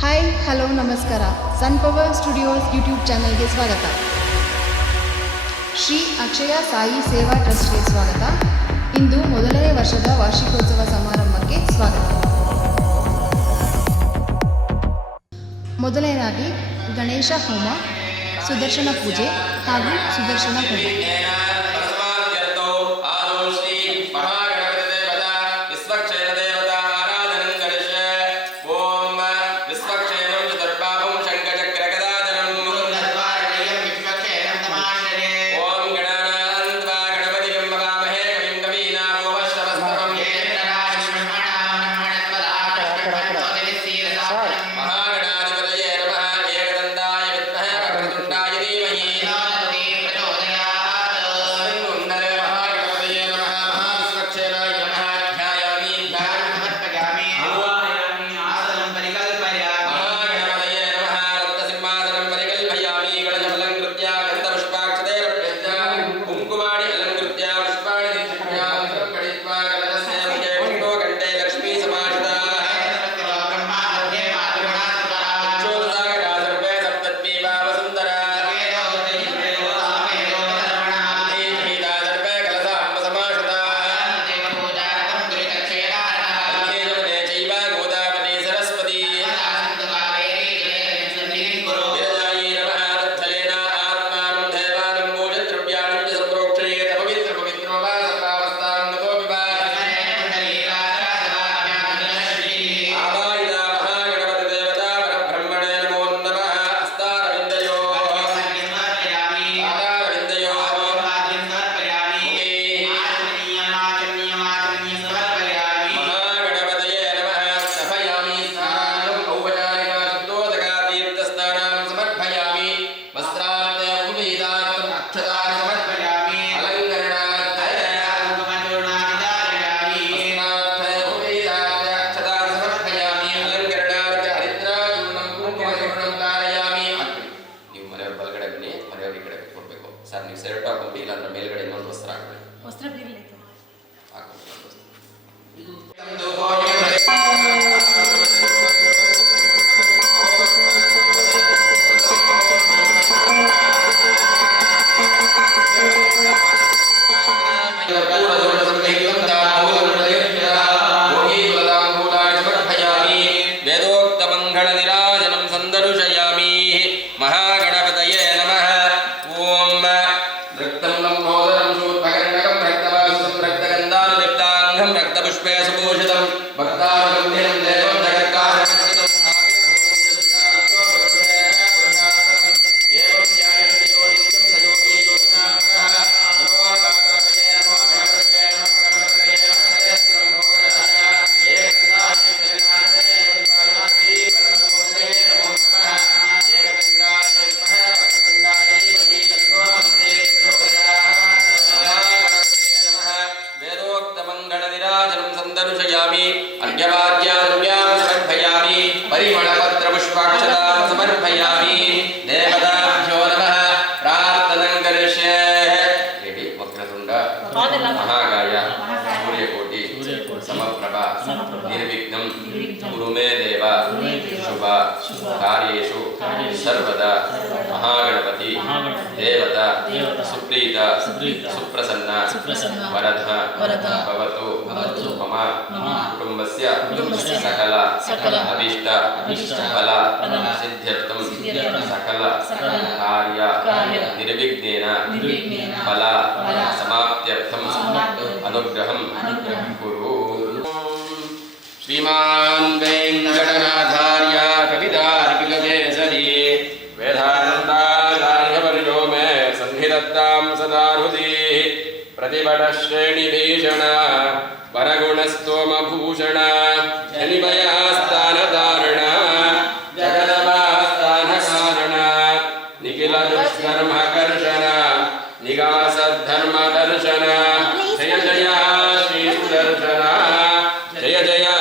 Hi hello ನಮಸ್ಕಾರ Sun Power Studios YouTube ಚಾನೆಲ್ಗೆ ಸ್ವಾಗತ. ಶ್ರೀ ಅಕ್ಷಯ ಸಾಯಿ ಸೇವಾ ಟ್ರಸ್ಟ್ಗೆ ಸ್ವಾಗತ. ಇಂದು ಮೊದಲನೇ ವರ್ಷದ ವಾರ್ಷಿಕೋತ್ಸವ ಸಮಾರಂಭಕ್ಕೆ ಸ್ವಾಗತ. ಮೊದಲನೇದಾಗಿ ಗಣೇಶ ಹೋಮ, ಸುದರ್ಶನ ಪೂಜೆ ಹಾಗೂ ಸುದರ್ಶನ ಹೋಮ. a Varadya ప్రభ నిర్విఘ్నం గురుమే దేవ శుభ కార్యేషు సర్వదా మహాగణపతి దేవత సుప్రీత సుప్రసన్న వరద భవతు మమ కుటుంబస్య సకల అభీష్ట ఫల సిద్ధ్యర్థం సకల కార్య నిర్విఘ్నేన ఫల సమాప్త్యర్థం అనుగ్రహం కురు श्रीमान् वेङ्कटनाथार्या कवितार्पिककेसरी वेदानन्दाचार्यवर्यो मे प्रतिपटश्रेणिभीषण वरगुणस्तोमभूषण निखिलदुष्कर्मकर्षण जय जया श्रीसुदर्शन जय जया